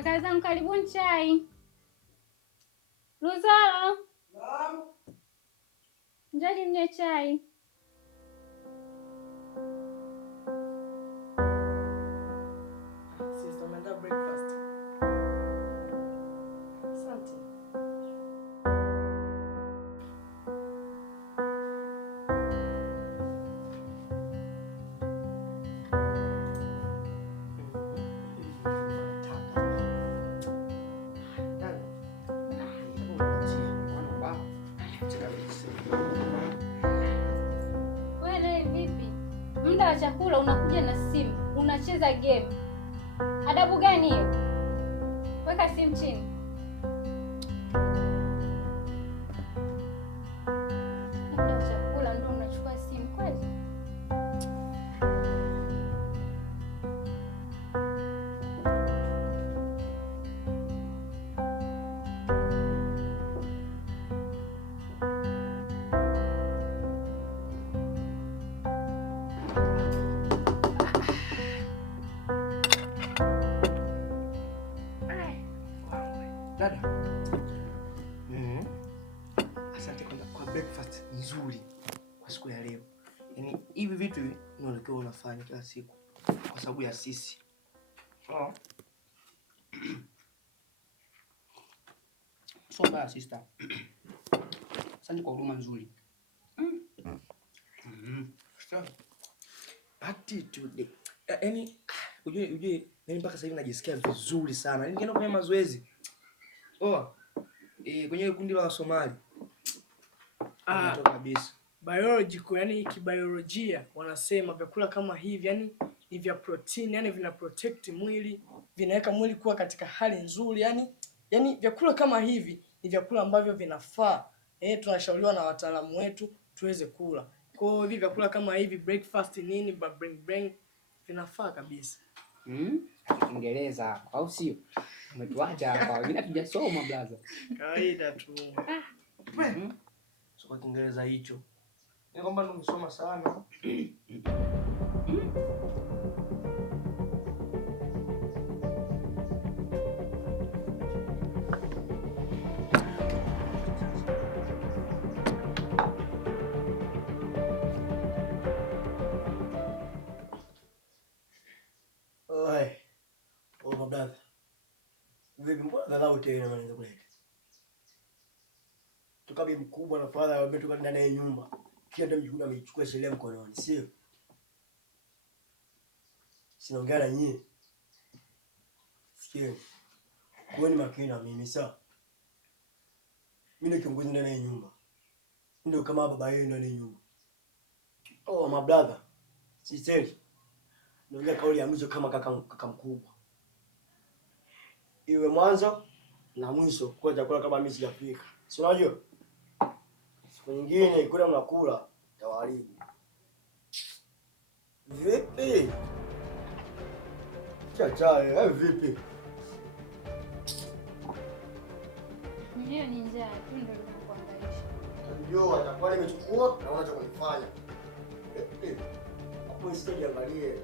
Kaka zangu karibuni chai. Luzalo. Naam. Njoni mnywe chai. Sister, umeandaa breakfast. Asante. Wewe vipi? Muda wa chakula unakuja na simu, unacheza game. Adabu gani hiyo? Weka simu chini. Muda wa chakula ndio unachukua simu kweli? Dada. Asante kwa breakfast nzuri kwa siku ya leo. Yaani hivi vitu hivi unaelekea unafanya kila siku kwa sababu ya sisi. So bad sister. Asante kwa huduma nzuri. Attitude. Yaani ujue mpaka sasa hivi najisikia vizuri sana. Nikienda kufanya mazoezi. Kwenye kundi la Wasomali. Kabisa. Biological, yani kibiolojia wanasema vyakula kama hivi yani ni vya protein, yani vina protect mwili, vinaweka mwili kuwa katika hali nzuri, yani vyakula kama hivi ni vyakula ambavyo vinafaa. Tunashauriwa na wataalamu wetu tuweze kula. Kwa hiyo hivi vyakula kama hivi breakfast nini bring vinafaa kabisa. Kiingereza au sio? Umetuacha hapa. Wengine hatujasoma blaza. Kawaida tu. So kwa Kiingereza hicho. Ni kwamba nimesoma sana. Brother. Vipi mbona dharau tena mwanangu kule? Tukabi mkubwa na father wame toka ndani ya nyumba. Kila ndio mjukuu amechukua sheria mkononi, sio? Sinaongea na nyie. Sikia. Kuweni makini na mimi sawa? Mimi ndio kiongozi ndani ya nyumba. Ndio kama baba yenu ndani ya nyumba. My brother. Sisemi. Naongea kauli ya mwisho kama kaka mkubwa. Iwe mwanzo na mwisho kwa chakula kama mimi sijapika. Si unajua? Siku nyingine kula mnakula tawaribu. Vipi? Chacha, vipi? Hiyo ni njaa tu ndio inakuangaisha. Ndio atakuwa nimechukua na unaanza kunifanya. Hapo usije angalie.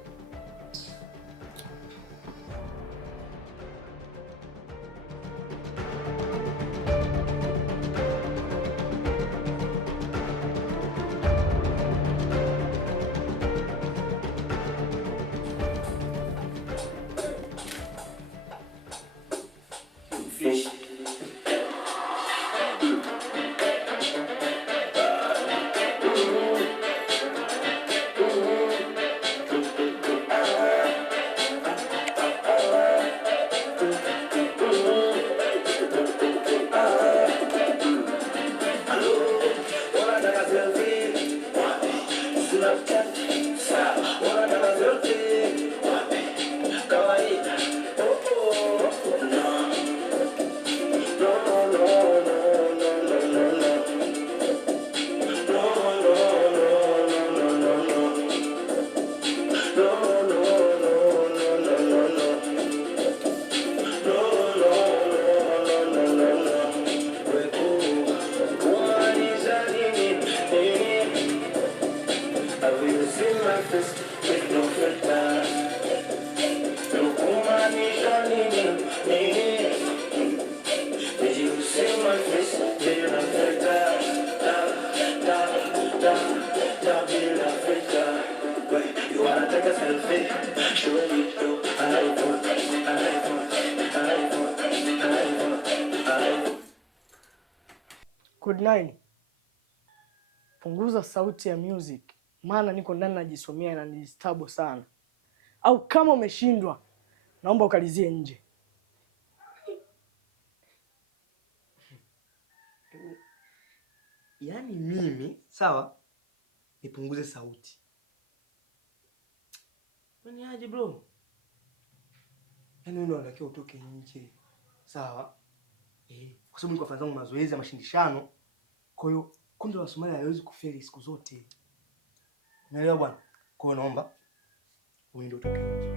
Good night. Punguza sauti ya music, maana niko ndani najisomea na nidisturb sana. Au kama umeshindwa, naomba ukalizie nje. Yaani mimi sawa nipunguze sauti. Kwani aje bro? Yaani wewe unatakiwa utoke nje. Sawa? Kwa sababu niko nafanya zangu mazoezi ya mashindishano. Kwa hiyo kundi la Somalia haiwezi kufeli siku zote. Unaelewa bwana? Kwa hiyo naomba uende utoke nje.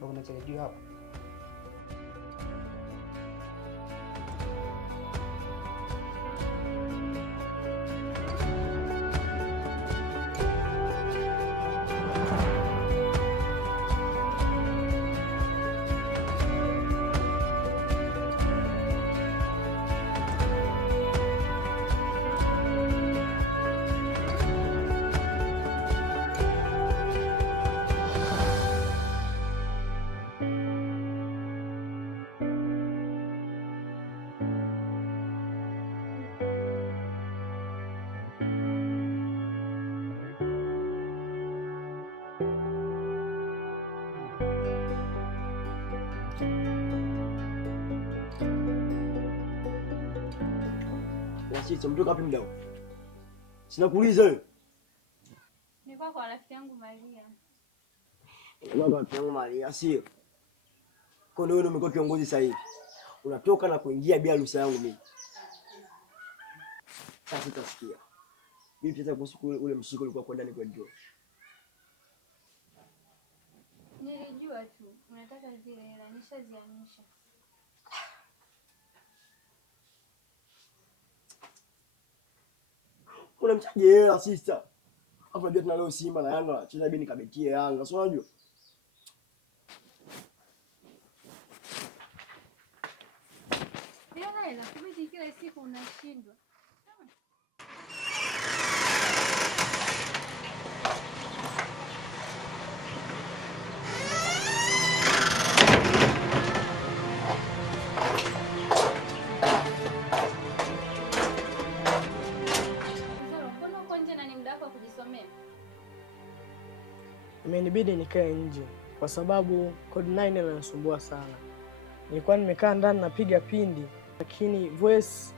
Unachelewa hapo. Sisi mtoka wapi mdau? Sina kuuliza wewe. Nilikuwa kwa rafiki yangu Maria. Kwa rafiki yangu Maria sio. Kwa nini wewe umekuwa kiongozi sasa hivi? Unatoka na kuingia bila ruhusa yangu mimi. Sasa utasikia. Mimi pia kuhusu ule mshiko ulikuwa kwa ndani kwa ndio. Nilijua tu unataka zile hela, nishaziamisha. Unamchaje hela sister? Hapo unajua tuna leo Simba na Yanga wanacheza bini kabetie Yanga. Sio unajua? Hela, kubidi kila siku unashindwa. Imenibidi nikae nje kwa sababu Code 9 inanisumbua sana. Nilikuwa nimekaa ndani napiga pindi, lakini voice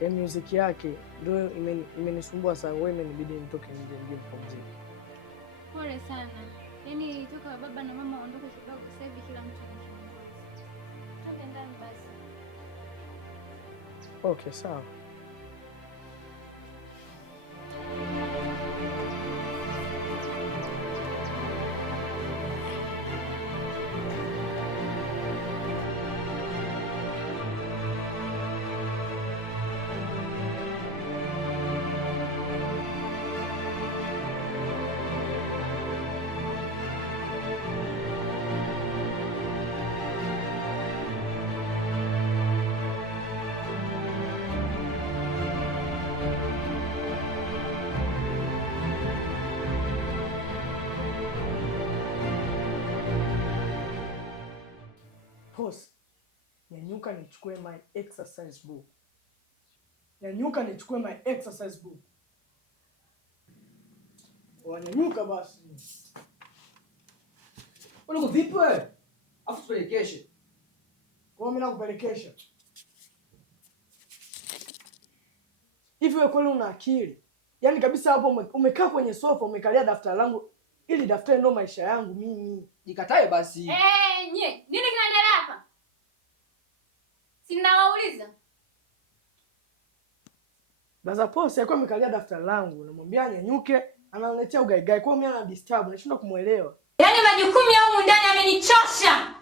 ya music yake ndio imenisumbua sana. Wewe imenibidi nitoke nje nipumzike. Pole sana. Yaani toka baba na mama waondoke sababu sasa hivi kila mtu anashughulika. Twende ndani basi. Okay, sawa. Boss, nyanyuka nichukue my exercise book. Nyanyuka nichukue my exercise book. Wanyanyuka basi. Uko vipi wewe? Afu tupelekeshe. Kwa mimi nakupelekesha. Hivi wewe kweli una akili? Yaani kabisa hapo umekaa kwenye sofa umekalia daftari langu ili daftari ndo maisha yangu mimi. Nikatae basi. Nye, nini kinaendelea hapa? Si ninawauliza. Baza Pose alikuwa amekalia daftari langu, namwambia anyanyuke, ananiletea ugaigai. Kwa hiyo mimi ana disturb, nashindwa kumuelewa. Yaani majukumu ya humu ndani amenichosha.